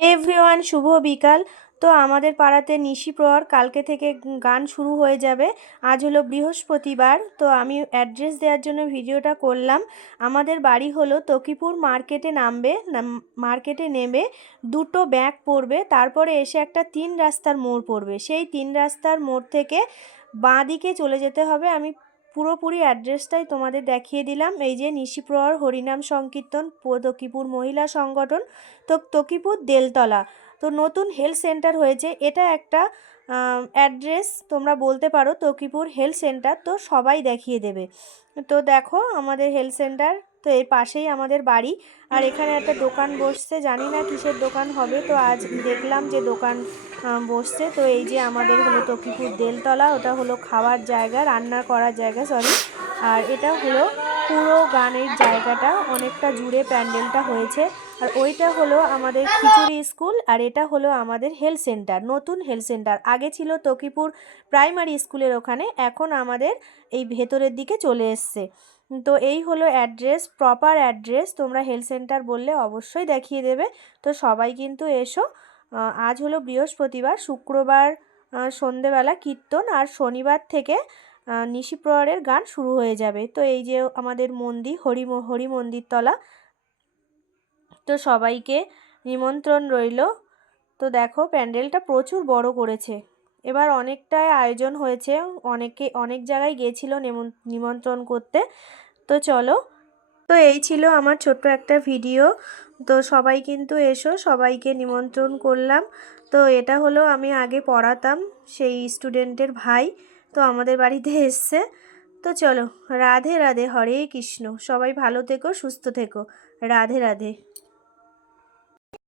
Everyone, শুভ বিকাল। তো আমাদের পাড়াতে নিশি প্রহর কালকে থেকে গান শুরু হয়ে যাবে। আজ হলো বৃহস্পতিবার, তো আমি অ্যাড্রেস দেওয়ার জন্য ভিডিওটা করলাম। আমাদের বাড়ি হলো তকিপুর মার্কেটে নামবে, মার্কেটে নেমে দুটো ব্যাঁক পড়বে, তারপরে এসে একটা 3 রাস্তার মোড় পড়বে। সেই 3 রাস্তার মোড় থেকে বাঁ দিকে চলে যেতে হবে। আমি পুরোপুরি অ্যাড্রেসটাই তোমাদের দেখিয়ে দিলাম। এই যে নিশি প্রহর হরিনাম সংকীর্তন তকিপুর মহিলা সংগঠন, তো তকিপুর দেলতলা। তো নতুন হেলথ সেন্টার হয়েছে, এটা একটা অ্যাড্রেস তোমরা বলতে পারো তকিপুর হেলথ সেন্টার, তো সবাই দেখিয়ে দেবে। তো দেখো আমাদের হেলথ সেন্টার, তো এর পাশেই আমাদের বাড়ি। আর এখানে একটা দোকান বসছে, জানি না কিসের দোকান হবে, তো আজ দেখলাম যে দোকান বসছে। তো এই যে আমাদের হলো তকিপুর দেলতলা, ওটা হলো খাওয়ার জায়গা, রান্না করার জায়গা, সরি। আর এটা হলো পুরো গানের জায়গাটা, অনেকটা জুড়ে প্যান্ডেলটা হয়েছে। আর ওইটা হলো আমাদের খিচুড়ি স্কুল, আর এটা হলো আমাদের হেলথ সেন্টার, নতুন হেলথ সেন্টার। আগে ছিল তকিপুর প্রাইমারি স্কুলের ওখানে, এখন আমাদের এই ভেতরের দিকে চলে এসছে। তো এই হলো অ্যাড্রেস, প্রপার অ্যাড্রেস। তোমরা হেলথ সেন্টার বললে অবশ্যই দেখিয়ে দেবে। তো সবাই কিন্তু এসো। আজ হলো বৃহস্পতিবার, শুক্রবার সন্ধেবেলা কীর্তন, আর শনিবার থেকে নিশি প্রহরের গান শুরু হয়ে যাবে। তো এই যে আমাদের মন্দির, হরি মন্দির তলা, তো সবাইকে নিমন্ত্রণ রইল। তো দেখো প্যান্ডেলটা প্রচুর বড় করেছে, এবার অনেকটাই আয়োজন হয়েছে, অনেক জায়গায় গিয়েছিল নিমন্ত্রণ করতে। তো চলো, তো এই ছিল আমার ছোট্ট একটা ভিডিও। তো সবাই কিন্তু এসো, সবাইকে নিমন্ত্রণ করলাম। তো এটা হলো আমি আগে পড়াতাম সেই স্টুডেন্টের ভাই, তো আমাদের বাড়িতে এসছে। তো চলো, রাধে রাধে, হরে কৃষ্ণ। সবাই ভালো থেকো, সুস্থ থেকো। রাধে রাধে।